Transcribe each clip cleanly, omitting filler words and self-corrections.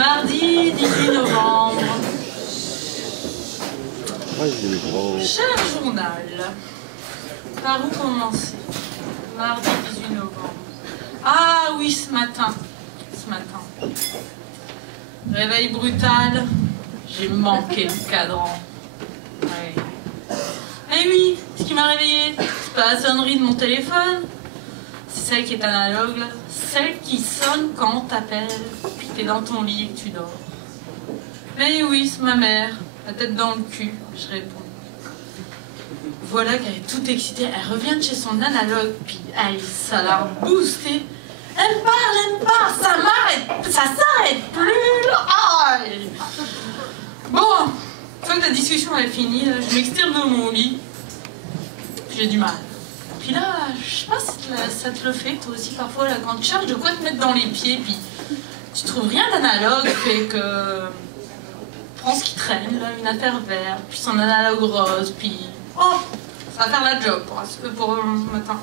Mardi 18 novembre. Cher journal, par où commencer? Mardi 18 novembre. Ah oui, ce matin. Réveil brutal, j'ai manqué le cadran. Ouais. Eh oui, ce qui m'a réveillée, c'est pas la sonnerie de mon téléphone, c'est celle qui est analogue, là. Celle qui sonne quand on t'appelle, puis t'es dans ton lit et que tu dors. Eh oui, c'est ma mère, la tête dans le cul, je réponds. Voilà qu'elle est toute excitée, elle revient de chez son analogue, puis ça l'a boosté. Elle me parle, ça s'arrête plus. Aïe. Bon, une fois que la discussion est finie, là, je m'extirpe de mon lit, j'ai du mal. Puis là, je sais pas si ça te le fait, toi aussi, parfois, là, quand tu cherches de quoi te mettre dans les pieds, puis tu trouves rien d'analogue, fait que prends ce qui traîne, là, une affaire verte, puis son analogue rose, puis oh, ça va faire la job pour le matin.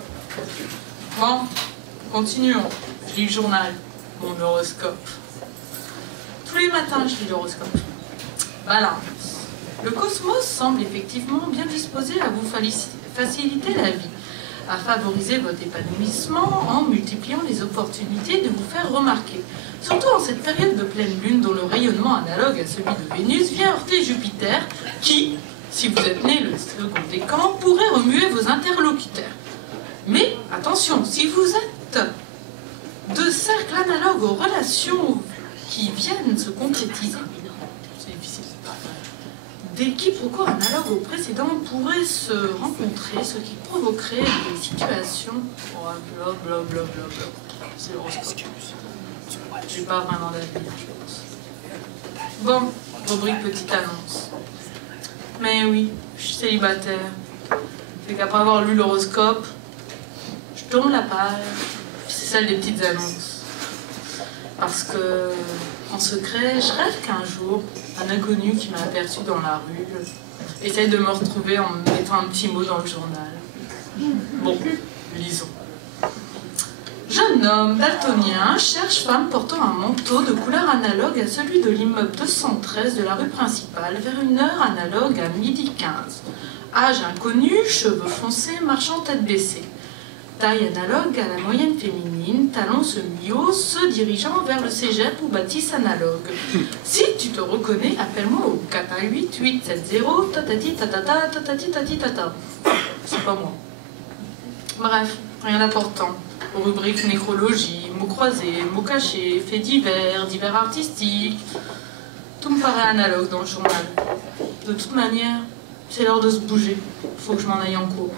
Bon, continuons. Je lis le journal, mon horoscope. Tous les matins, je lis l'horoscope. Balance. Le cosmos semble effectivement bien disposé à vous faciliter la vie, à favoriser votre épanouissement en multipliant les opportunités de vous faire remarquer. Surtout en cette période de pleine lune dont le rayonnement analogue à celui de Vénus vient heurter Jupiter, qui, si vous êtes né le second décan, pourrait remuer vos interlocuteurs. Mais attention, si vous êtes de cercles analogues aux relations qui viennent se concrétiser, c'est difficile, des quiproquos analogues aux précédents pourraient se rencontrer, ce qui provoquerait des situations... Blablabla. C'est l'horoscope. J'ai pas vraiment d'avenir, je pense. Bon, rubrique petite annonce. Mais oui, je suis célibataire. Fait qu'après avoir lu l'horoscope, je tourne la page, puis c'est celle des petites annonces. Parce que, en secret, je rêve qu'un jour, un inconnu qui m'a aperçu dans la rue essaye de me retrouver en me mettant un petit mot dans le journal. Bon, lisons. Jeune homme daltonien cherche femme portant un manteau de couleur analogue à celui de l'immeuble 213 de la rue principale vers une heure analogue à 12h15. Âge inconnu, cheveux foncés, marchant tête baissée. Taille analogue à la moyenne féminine, talons semi-hauts, se dirigeant vers le cégep ou bâtisse analogue. Si tu te reconnais, appelle-moi au 418-870 tatati tatata tatati tati tata. C'est pas moi. Bref, rien d'important. Rubrique nécrologie, mots croisés, mots cachés, faits divers, divers artistiques. Tout me paraît analogue dans le journal. De toute manière, c'est l'heure de se bouger. Faut que je m'en aille en cours.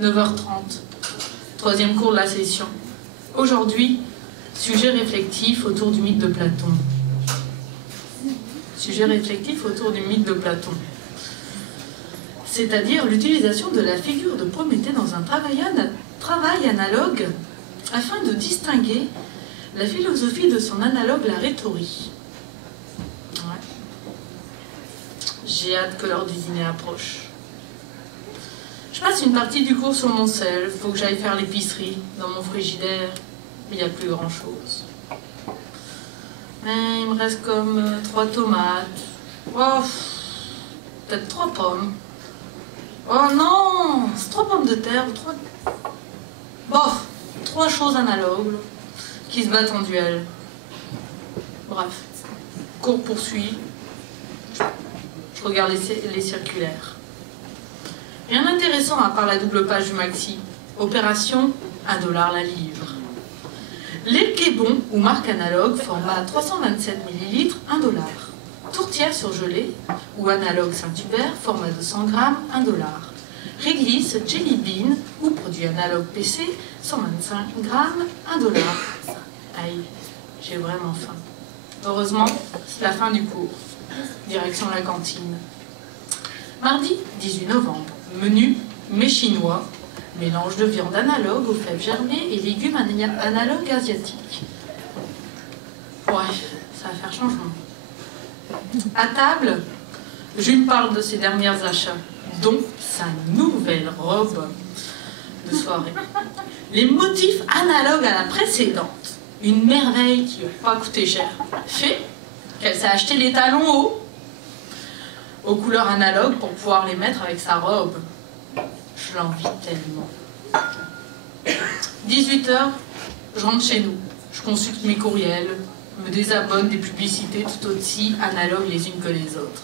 9h30. Troisième cours de la session. Aujourd'hui, sujet réflectif autour du mythe de Platon. Sujet réflectif autour du mythe de Platon. C'est-à-dire l'utilisation de la figure de Prométhée dans un travail analogue afin de distinguer la philosophie de son analogue, la rhétorie. Ouais. J'ai hâte que l'heure du dîner approche. Je passe une partie du cours sur mon sel, faut que j'aille faire l'épicerie. Dans mon frigidaire, il n'y a plus grand-chose. Mais il me reste comme 3 tomates. Oh, peut-être 3 pommes. Oh non, c'est 3 pommes de terre ou 3... Bof, 3 choses analogues qui se battent en duel. Bref, cours poursuit. Je regarde les circulaires. Rien d'intéressant à part la double page du maxi. Opération, $1 la livre. Lait Québon ou marque analogue, format 327 ml, $1. Tourtière surgelée ou analogue Saint-Hubert, format 200 g, $1. Réglisse, Jelly Bean ou produit analogue PC, 125 g, $1. Aïe, j'ai vraiment faim. Heureusement, c'est la fin du cours. Direction la cantine. Mardi 18 novembre. Menu, mets chinois, mélange de viande analogue aux fèves germées et légumes analogues asiatiques. Ouais, ça va faire changement. À table, je me parle de ses derniers achats, dont sa nouvelle robe de soirée. Les motifs analogues à la précédente. Une merveille qui n'a pas coûté cher. Fait qu'elle s'est acheté les talons hauts, aux couleurs analogues pour pouvoir les mettre avec sa robe. Je l'envie tellement. 18 h, je rentre chez nous. Je consulte mes courriels, me désabonne des publicités tout aussi analogues les unes que les autres.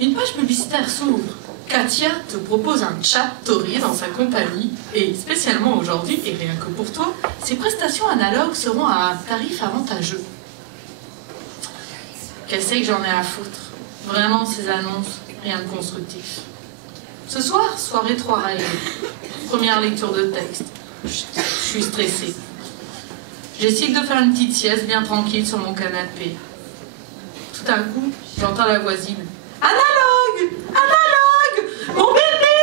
Une page publicitaire s'ouvre. Katia te propose un chat Tori dans sa compagnie et spécialement aujourd'hui, et rien que pour toi, ses prestations analogues seront à un tarif avantageux. Qu'elle sait que j'en ai à foutre. Vraiment, ces annonces, rien de constructif. Ce soir, soirée 3 règles. Première lecture de texte. Je suis stressée. J'essaie de faire une petite sieste bien tranquille sur mon canapé. Tout à coup, j'entends la voisine. Analogue! Analogue! Mon bébé!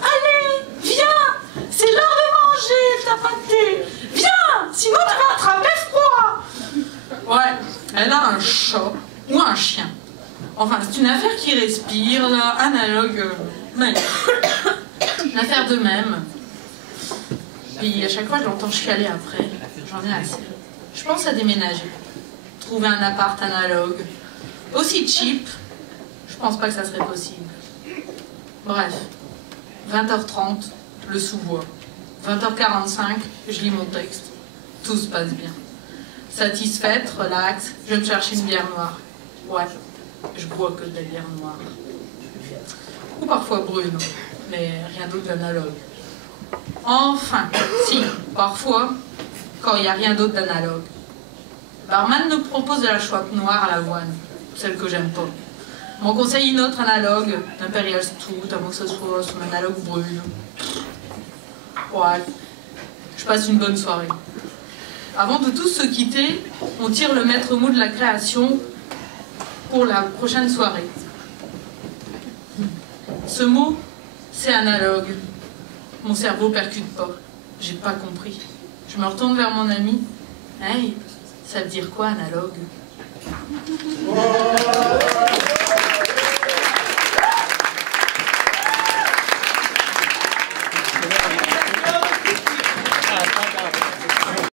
Allez, viens! C'est l'heure de manger, t'as pas de thé! Viens! Sinon tu vas attraper froid! Ouais, elle a un chat ou un chien. Enfin, c'est une affaire qui respire, là, analogue, magnifique. Une affaire de même. Puis à chaque fois, je l'entends chialer après. J'en ai assez. Je pense à déménager. Trouver un appart analogue. Aussi cheap, je pense pas que ça serait possible. Bref, 20 h 30, le sous-bois. 20 h 45, je lis mon texte. Tout se passe bien. Satisfaite, relax, je vais me chercher une bière noire. Ouais, je bois que de la bière noire. Ou parfois brune, mais rien d'autre d'analogue. Enfin, si, parfois, quand il n'y a rien d'autre d'analogue. Le barman nous propose de la chouette noire à l'avoine, celle que j'aime pas. M'en conseille une autre analogue, l'Imperial Stout, avant que ce soit son analogue brune. Ouais, je passe une bonne soirée. Avant de tous se quitter, on tire le maître mot de la création pour la prochaine soirée. Ce mot, c'est analogue. Mon cerveau percute pas. J'ai pas compris. Je me retourne vers mon ami. Hey, ça veut dire quoi, analogue?